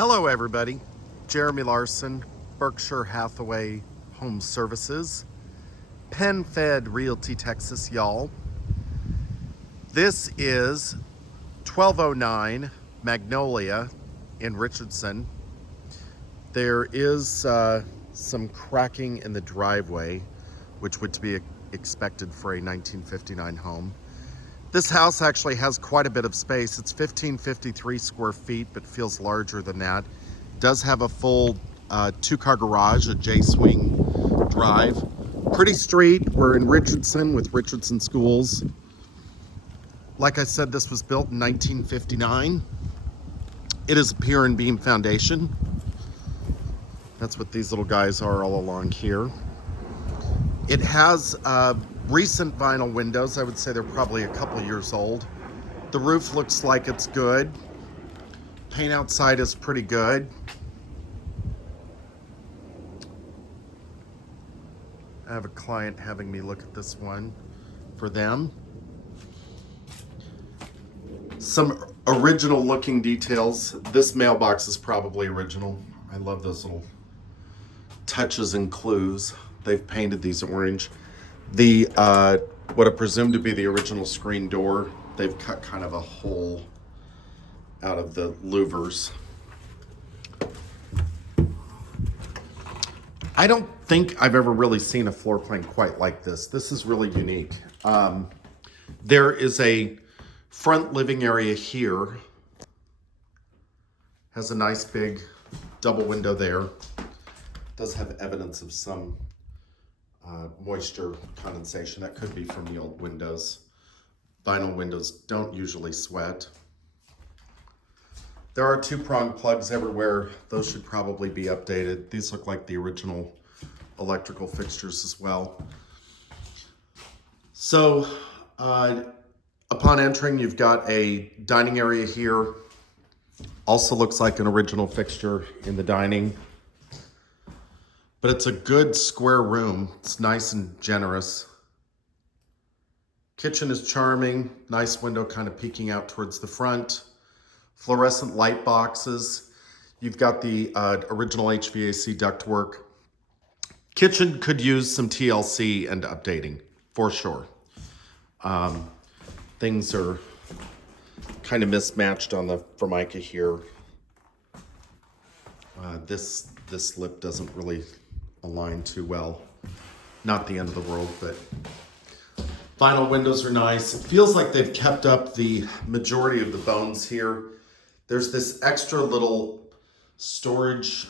Hello everybody, Jeremy Larson, Berkshire Hathaway Home Services, PenFed Realty Texas, y'all. This is 1209 Magnolia in Richardson. There is some cracking in the driveway, which would be expected for a 1959 home. This house actually has quite a bit of space. It's 1553 square feet, but feels larger than that. It does have a full two-car garage, a J-swing drive. Pretty street. We're in Richardson with Richardson Schools. Like I said, this was built in 1959. It is a pier and beam foundation. That's what these little guys are all along here. It has recent vinyl windows. I would say they're probably a couple years old. The roof looks like it's good. Paint outside is pretty good. I have a client having me look at this one for them. Some original looking details. This mailbox is probably original. I love those little touches and clues. They've painted these orange. The what I presume to be the original screen door, they've cut kind of a hole out of the louvers. I don't think I've ever really seen a floor plan quite like this. This is really unique. There is a front living area here. Has a nice big double window there. Does have evidence of some moisture condensation. That could be from the old windows. Vinyl windows don't usually sweat. There are two-prong plugs everywhere. Those should probably be updated. These look like the original electrical fixtures as well. So upon entering, you've got a dining area here. Also looks like an original fixture in the dining. But it's a good square room. It's nice and generous. Kitchen is charming. Nice window kind of peeking out towards the front. Fluorescent light boxes. You've got the original HVAC ductwork. Kitchen could use some TLC and updating, for sure. Things are kind of mismatched on the Formica here. This lip doesn't really align too well. Not the end of the world, but vinyl windows are nice. It feels like they've kept up the majority of the bones here. There's this extra little storage,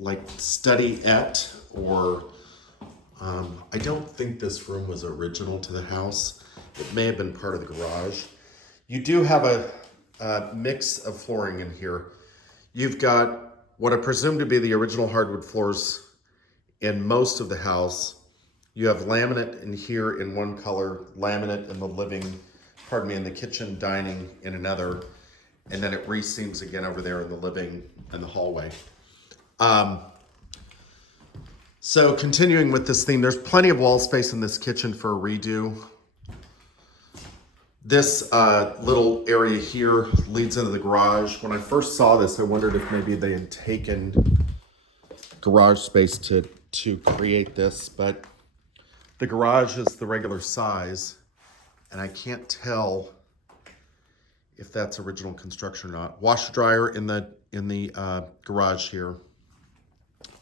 like studyette, or I don't think this room was original to the house. It may have been part of the garage. You do have a mix of flooring in here. You've got what I presume to be the original hardwood floors in most of the house. You have laminate in here in one color, laminate in the in the kitchen, dining in another, and then it reseams again over there in the living and the hallway. So continuing with this theme, there's plenty of wall space in this kitchen for a redo. This little area here leads into the garage. When I first saw this, I wondered if maybe they had taken garage space to create this, but the garage is the regular size, and I can't tell if that's original construction or not. Washer dryer in the garage here.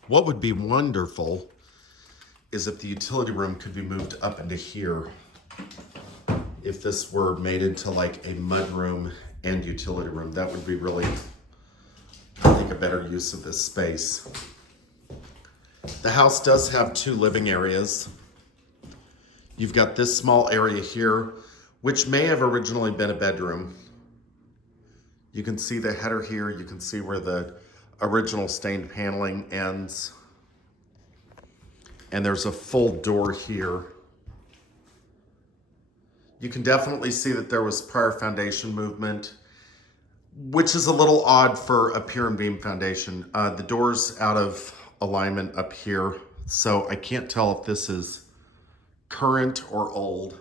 What would be wonderful is if the utility room could be moved up into here. If this were made into like a mudroom and utility room, that would be really, I think, a better use of this space. The house does have two living areas. You've got this small area here, which may have originally been a bedroom. You can see the header here. You can see where the original stained paneling ends. And there's a full door here. You can definitely see that there was prior foundation movement, which is a little odd for a pier and beam foundation. The door's out of alignment up here, so I can't tell if this is current or old.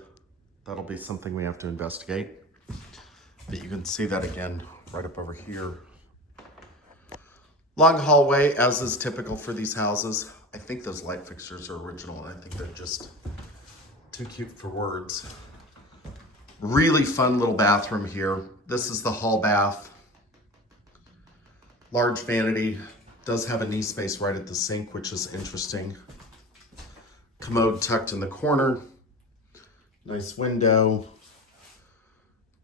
That'll be something we have to investigate. But you can see that again right up over here. Long hallway, as is typical for these houses. I think those light fixtures are original, and I think they're just too cute for words. Really fun little bathroom here. This is the hall bath. Large vanity. Does have a knee space right at the sink, which is interesting. Commode tucked in the corner. Nice window.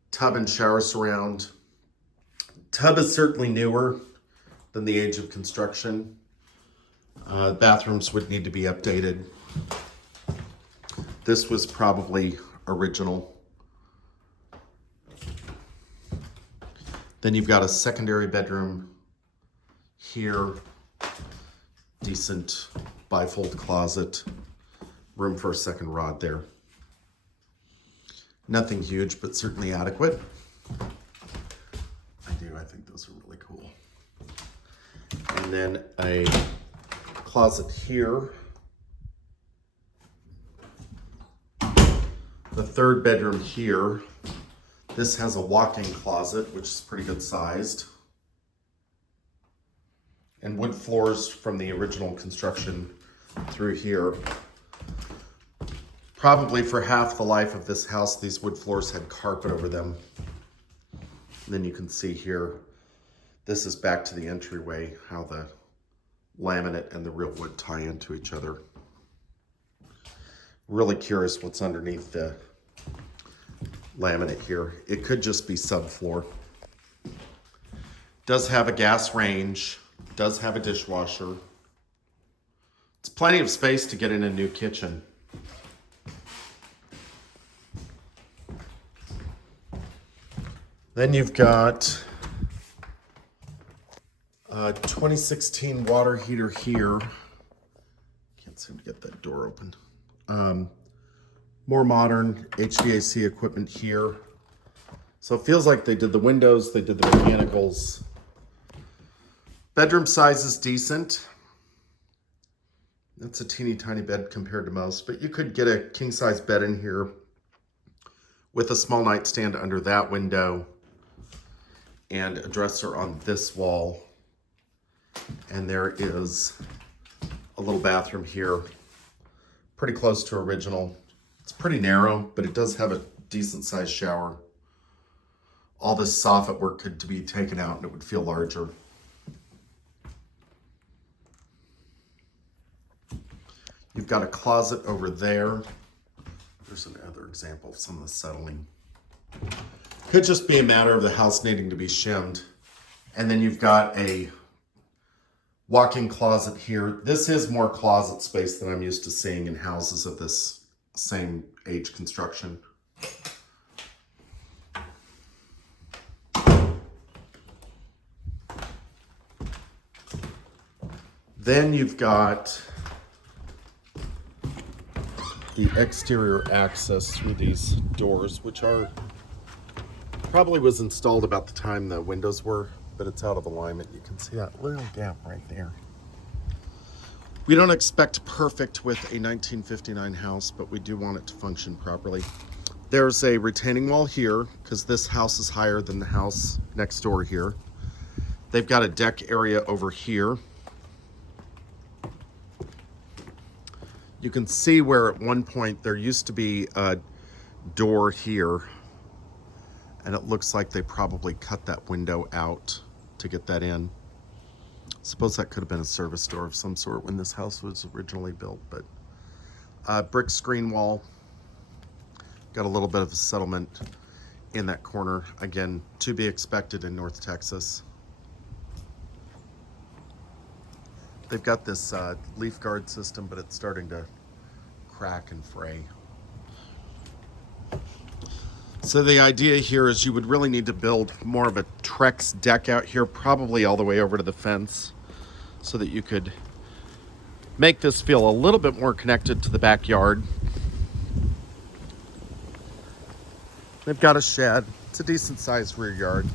Tub and shower surround. Tub is certainly newer than the age of construction. Bathrooms would need to be updated. This was probably original. Then you've got a secondary bedroom here. Decent bifold closet. Room for a second rod there. Nothing huge, but certainly adequate. I think those are really cool. And then a closet here. The third bedroom here. This has a walk-in closet, which is pretty good sized. And wood floors from the original construction through here. Probably for half the life of this house, these wood floors had carpet over them. And then you can see here, this is back to the entryway, how the laminate and the real wood tie into each other. Really curious what's underneath the laminate here. It could just be subfloor. Does have a gas range, does have a dishwasher. It's plenty of space to get in a new kitchen. Then you've got a 2016 water heater here. Can't seem to get that door open. More modern HVAC equipment here. So it feels like they did the windows, they did the mechanicals. Bedroom size is decent. That's a teeny tiny bed compared to most, but you could get a king size bed in here with a small nightstand under that window and a dresser on this wall. And there is a little bathroom here, pretty close to original. It's pretty narrow, but it does have a decent sized shower. All this soffit work could be taken out and it would feel larger. You've got a closet over there. There's another example of some of the settling. Could just be a matter of the house needing to be shimmed. And then you've got a walk-in closet here. This is more closet space than I'm used to seeing in houses of this same age construction. Then you've got the exterior access through these doors, which are probably was installed about the time the windows were, but it's out of alignment. You can see that little gap right there. We don't expect perfect with a 1959 house, but we do want it to function properly. There's a retaining wall here because this house is higher than the house next door here. They've got a deck area over here. You can see where at one point there used to be a door here, and it looks like they probably cut that window out to get that in. Suppose that could have been a service door of some sort when this house was originally built, but brick screen wall. Got a little bit of a settlement in that corner. Again, to be expected in North Texas. They've got this leaf guard system, but it's starting to crack and fray. So the idea here is you would really need to build more of a Trex deck out here, probably all the way over to the fence, so that you could make this feel a little bit more connected to the backyard. They've got a shed. It's a decent sized rear yard.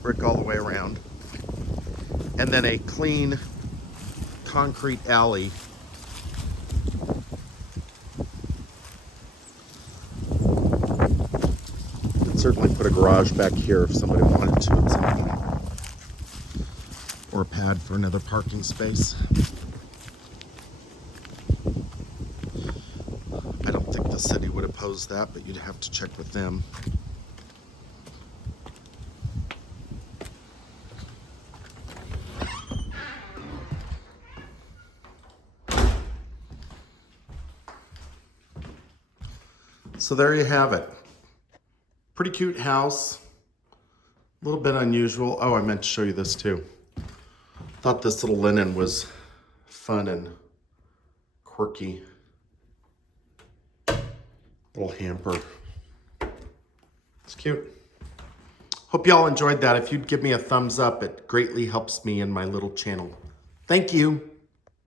Brick all the way around. And then a clean concrete alley. certainly put a garage back here if somebody wanted to at some point. Or a pad for another parking space. I don't think the city would oppose that, but you'd have to check with them. So there you have it. Pretty cute house. A little bit unusual. Oh, I meant to show you this too. Thought this little linen was fun and quirky. Little hamper. It's cute. Hope y'all enjoyed that. If you'd give me a thumbs up, it greatly helps me in my little channel. Thank you.